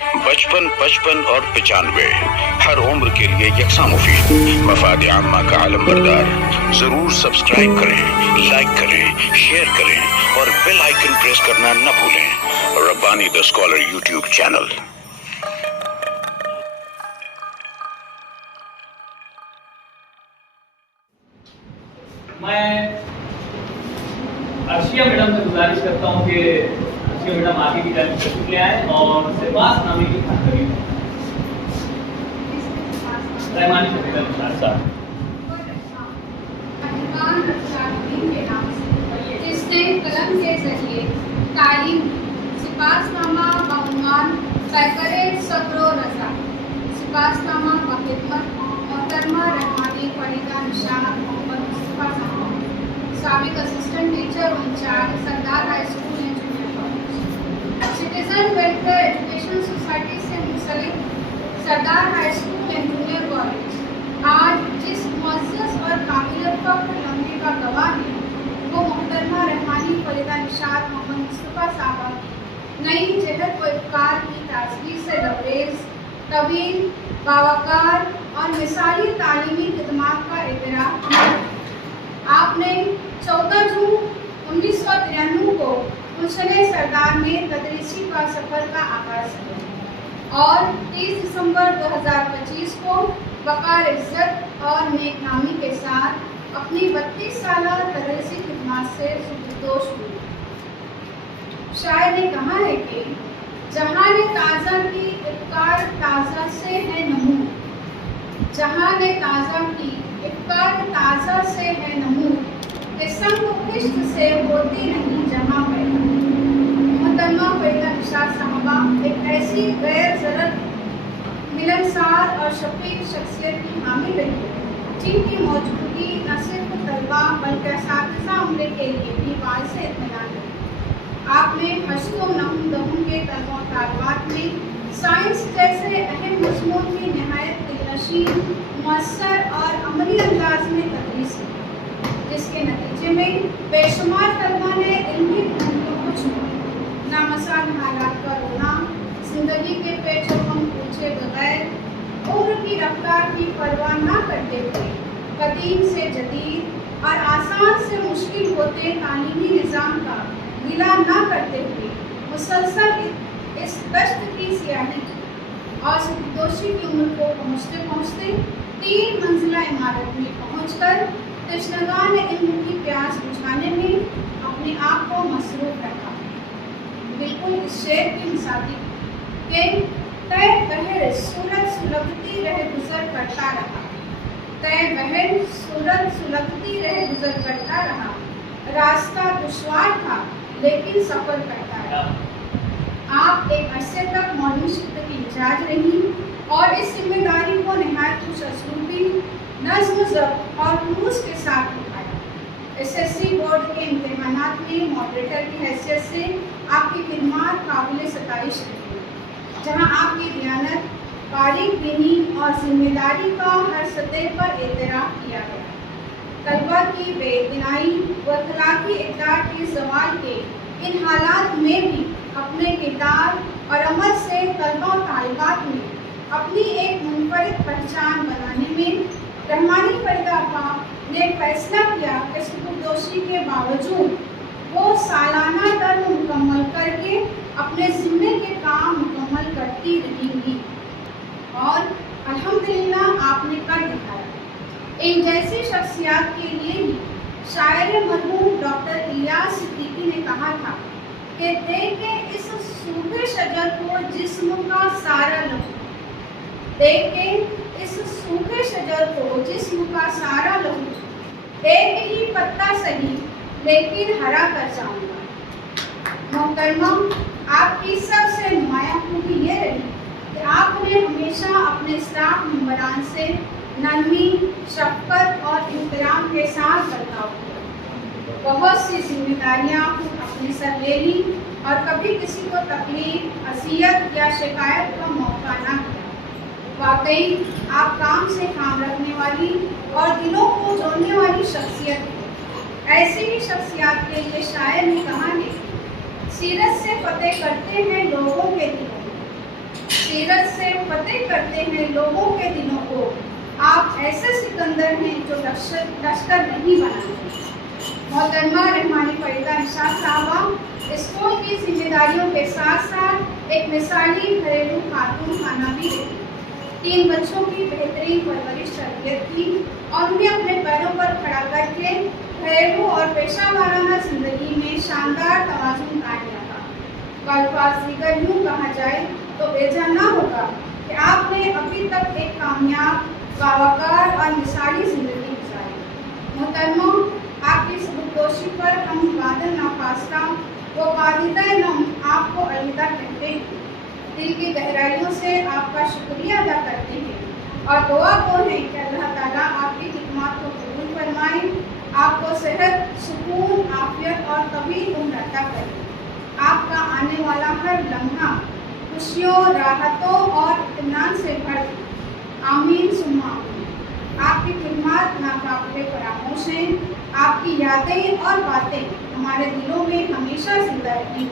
55 55 اور 95 ہر عمر کے لیے یکساں مفید. مفاد عامہ کا عالم بردار. ضرور سبسکرائب کریں، لائک کریں، شیئر کریں اور بیل آئیکن پریس کرنا نہ بھولیں. ربانی دا اسکالر یوٹیوب چینل. میں عرشیہ میڈم سے گزارش کرتا ہوں کہ عرشیہ میڈم آگے کی جانب تشریف لے آئیں اور سپاس نامے کی خاطری رحمانی شفیق الشاد صاحب. جس نے قلم کے ذریعے تعلیم سپاس نامہ بعنوان پیکر صبر و رضا سپاس نامہ بخدمت محترمہ رحمانی فریدہ نشاد محمد مصطفیٰ صاحب سابق assistant teacher incharge Sardar high school and junior college. Citizen welfare education society سے منسلک سردار high school and junior college آج جس معزز اور قابل فخر لمحے کا گواہ ہے وہ محترمہ رحمانی فریدہ نشاد محمد مصطفیٰ صاحب نئی جہت و افکار کی تازگی سے لبریز طویل باوقار اور مثالی تعلیمی خدمات کا اعتراف کیا. آپ نے 14 جون 1993 کو گلشن سردار میں تدریسی کا سفر کا آغاز کیا اور 30 دسمبر 2025 کو وقار عزت اور نیک نامی کے ساتھ اپنی 32 سالہ تدریسی خدمات سے سبکدوش ہوئی. شاعر نے کہا ہے کہ جہان تازہ کی افکار تازہ سے ہے نمو. جہان تازہ کی افکار تازہ سے ہے نمو کہ سنگ و خشت سے ہوتی نہیں جہاں پیدا. محترمہ فریدہ نشاد صاحبہ ایک ایسی غیر ضرر ملنسار اور شفیق شخصیت کی حامل رہی جن کی موجودگی نہ صرف طلبہ بلکہ اساتذہ عملے کے لیے بھی باعث اطمینان ہے. آپ نے ہشت و نہم دہم کے طلبہ و طالبات میں سائنس جیسے اہم مضمون کی نہایت دلنشین مؤثر اور عملی انداز میں تدریس کی جس کے نتیجے میں بے شمار طلبہ نے علمی ڈھنگوں کو چھوڑا. نامساعد حالات کا رونا، زندگی کے پیچ و خم پوچھے بغیر عمر کی رفتار کی پرواہ نہ کرتے ہوئے قدیم سے جدید اور آسان سے مشکل ہوتے تعلیمی نظام کا گلا نہ کرتے ہوئے مسلسل اس دشت کی سیاحی اور سبکدوشی کی عمر کو پہنچتے پہنچتے 3 منزلہ عمارت میں پہنچ کر تشنگان علم کی پیاس بجھانے میں اپنے آپ کو مصروف رکھا. بالکل اس شعر کی مثالی کہ طے بہر صورت سلگتی رہ گزر کرتا رہا. طے بہر صورت سلگتی رہ گزر کرتا رہا. راستہ دشوار تھا لیکن سفر کرتا رہا. آپ ایک عرصے تک مولوی شفت کی انچارج رہی اور اس ذمہ داری کو نہایت خوش اسلوبی، نظم و ضبط اور خلوص کے ساتھ نبھایا. SSC بورڈ کے امتحانات میں ماڈریٹر کی حیثیت سے آپ کی خدمات قابل ستائش رہی جہاں آپ کی دیانت، باریک بینی اور ذمہ داری کا ہر سطح پر اعتراف کیا گیا. طلبہ کی بے اعتنائی و اخلاقی اقدار کے زوال کے ان حالات میں بھی اپنے کردار اور عمل سے طلبہ و طالبات میں اپنی ایک منفرد پہچان بنانے میں رحمانی فریدہ آپا نے فیصلہ کیا کہ سبکدوشی کے باوجود وہ سالانہ ٹرم مکمل کر کے اپنے ذمے کے کام مکمل کرتی رہیں گی اور الحمدللہ آپ نے کر دکھایا. ان جیسی شخصیات کے لیے ہی شاعر مرحوم ڈاکٹر الیاس صدیقی نے کہا تھا کہ دیکھیں اس سوکھے شجر کو جسم کا سارا لہو. دیکھیں اس سوکھے شجر کو جسم کا سارا لہو. ایک ہی پتا سہی لیکن ہرا کر جاؤں گا. محترمہ آپ کی سب سے نمایاں خوبی یہ رہی کہ آپ نے ہمیشہ اپنے اسٹاف ممبران سے نرمی، شفقت اور احترام کے ساتھ برتاؤ کیا. بہت سی ذمہ داریاں اپنے سر لے لی اور کبھی کسی کو تکلیف، اذیت یا شکایت کا موقع نہ دیا. واقعی آپ کام سے کام رکھنے والی اور دلوں کو جوڑنے والی شخصیت ہے. ایسی ہی شخصیات کے لیے شاعر نے کہا ہے سیرت سے فتح کرتے ہیں لوگوں کے دلوں غیرت سے فتح کرتے ہیں لوگوں کے دلوں کو. آپ ایسے سکندر ہیں جو لشکر نہیں بناتے. محترمہ رحمانی فریدہ نشاط صاحبہ اسکول کی ذمہ داریوں کے ساتھ ساتھ ایک مثالی گھریلو خاتون خانہ بھی رہی. 3 بچوں کی بہترین پرورش تربیت کی اور انہیں اپنے پیروں پر کھڑا کر کے گھریلو اور پیشہ وارانہ زندگی میں شاندار توازن قائم رکھا. بالفاظ دیگر یوں کہا جائے تو بیجا نہ ہوگا کہ آپ نے ابھی تک ایک کامیاب، باوقار اور مثالی زندگی گزاری. محترمہ، آپ کی سبکدوشی پر ہم قادر ناخواستہ و قاعدہ نم آپ کو الوداع کہتے ہیں. دل کی گہرائیوں سے آپ کا شکریہ ادا کرتے ہیں اور دعا کو ہے کہ اللہ تعالیٰ آپ کی خدمات کو قبول فرمائے، آپ کو صحت، سکون، عافیت اور طویل عمر عطا کرے. آپ کا آنے والا ہر لمحہ خوشیوں، راحتوں اور اطمینان سے بھر دے. آمین ثم آمین. آپ کی خدمات ناقابل فراموش ہیں. آپ کی یادیں اور باتیں ہمارے دلوں میں ہمیشہ زندہ رہیں.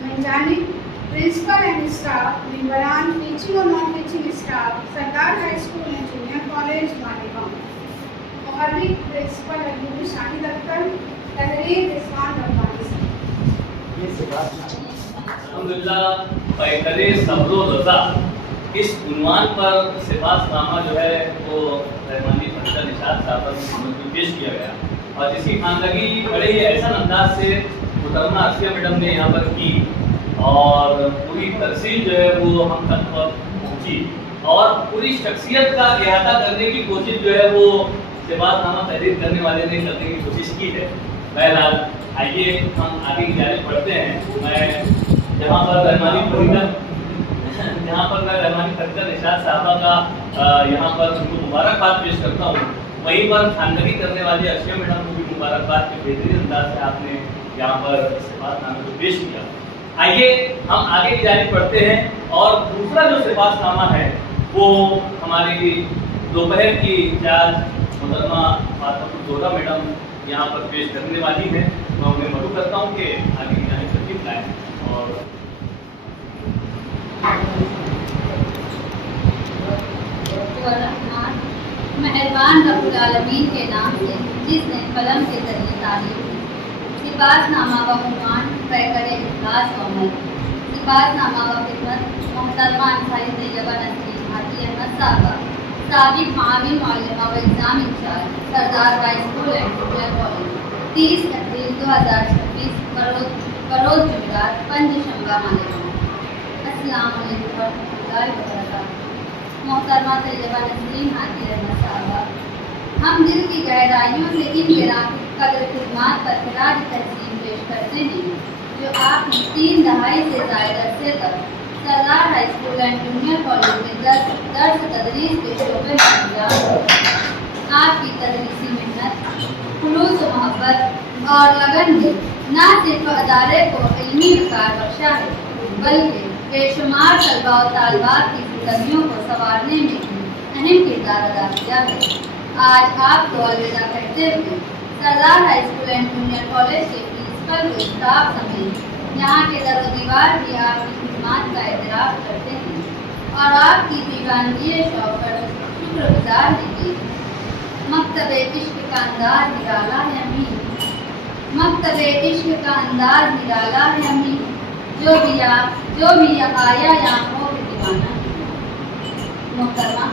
من جانب پرنسپل اینڈ اسٹاف، ممبران ٹیچنگ اور naan teaching staff, Sardar high school and junior college Malegaon, محرک پرنسپل ایوب شاہد اختر، تحریر رضوان ربانی صاحب. الحمدللہ پیکرِ صبر و رضا اس عنوان پر سپاس نامہ جو ہے وہ رحمانی فریدہ نشاط صاحبہ کو پیش کیا گیا اور جس کی خواندگی بڑے ہی احسن انداز سے محترمہ عافیہ میڈم نے یہاں پر کی اور پوری ترسیل جو ہے وہ ہم تک پہنچی اور پوری شخصیت کا احاطہ کرنے کی کوشش جو ہے وہ سپاس نامہ تحریر کرنے والے نے کرنے کی کوشش کی ہے. بہرحال آئیے ہم آگے کی جانب بڑھتے ہیں. میں جہاں پر رحمانی فریدہ نشاط صاحبہ کا یہاں پر ان کو مبارکباد پیش کرتا ہوں، وہیں پر خواندگی کرنے والی عافیہ میڈم کو بھی مبارکباد کے بہترین انداز سے آپ نے یہاں پر سپاس نامہ کو پیش کیا. آئیے ہم آگے کی جانب بڑھتے ہیں اور دوسرا جو سپاس نامہ ہے وہ ہماری دوپہر کی انچارج محترمہ فاطمہ الزہرا میڈم یہاں پر پیش کرنے والی ہیں. میں انہیں مدعو کرتا ہوں کہ آگے کی جانب تشریف لائیں اور مہربان رب العالمین کے نام سے جس نے قلم کے ذریعے تعلیم دی. سپاس نامہ کا عنوان پیکرِ اخلاص و عمل. سپاس نامہ کا خدمت محترمہ انصاری طیبہ نسرین ہادی احمد صاحبہ، سابق معاون معلمہ و exam incharge, Sardar high school and junior college, 30 April 2026 بروز جمعرات، پنج شنبہ مالیگاؤں. السلام علیکم ورحمۃ اللہ وبرکاتہ. محترمہ طیبہ نسرین ہادی احمد صاحبہ، ہم دل کی گہرائیوں سے ان گراں قدر خدمات پر خراج تحسین پیش کرتے ہیں جو آپ نے 3 دہائی سے زائد عرصے تک سردار high school and junior college میں درس تدریس کے شعبے میں انجام. آپ کی تدریسی محنت، خلوص و محبت اور لگن نے نہ صرف ادارے کو علمی وقار بخشا ہے بلکہ بے شمار طلباء و طالبات کی زندگیوں کو سنوارنے میں بھی اہم کردار ادا کیا ہے. آج آپ کو الوداع کہتے ہوئے سردار high school and junior college کے پرنسپل و اسٹاف سمیت یہاں کے در و دیوار بھی آپ کی خدمات کا اعتراف کرتے ہیں اور آپ کی دیوانگی شوق پر شکر گزار ہیں کہ مکتب عشق کا انداز نرالا ہے امین. مکتب عشق کا انداز نرالا ہے امین، جو بھی آیا یا ہو کے دیوانہ. محترمہ،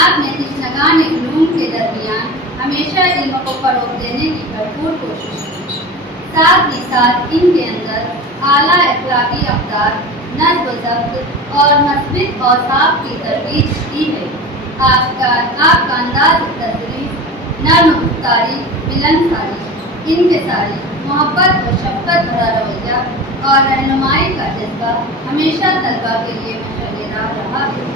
آپ نے تشنگان علوم کے درمیان ہمیشہ علم کو فروغ دینے کی بھرپور کوشش کی. ساتھ ہی ساتھ ان کے اندر اعلیٰ اخلاقی اقدار، نظم و ضبط اور مثبت اوصاف کی ترویج دی ہے. آپ کا انداز تدریس نرم مختاری، ملنساری، انکساری، محبت و شفقت بھرا رویہ اور رہنمائی کا جذبہ ہمیشہ طلباء کے لیے مشعل راہ رہا ہے.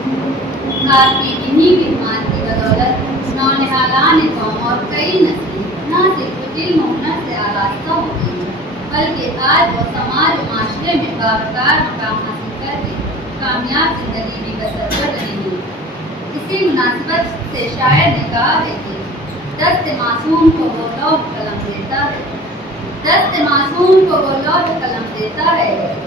آپ کی انہی خدمات کی بدولت نونہالان قوم اور کئی نسلیں نہ صرف علم و ہنر سے آراستہ ہو گئی ہیں بلکہ آج وہ سماج و معاشرے میں باوقار مقام حاصل کر کے کامیاب زندگی بھی بسر کر رہی ہیں. اسی مناسبت سے شاعر نے کہا ہے کہ دست معصوم کو وہ لوح قلم دیتا ہے، دست معصوم کو وہ لوح قلم دیتا ہے،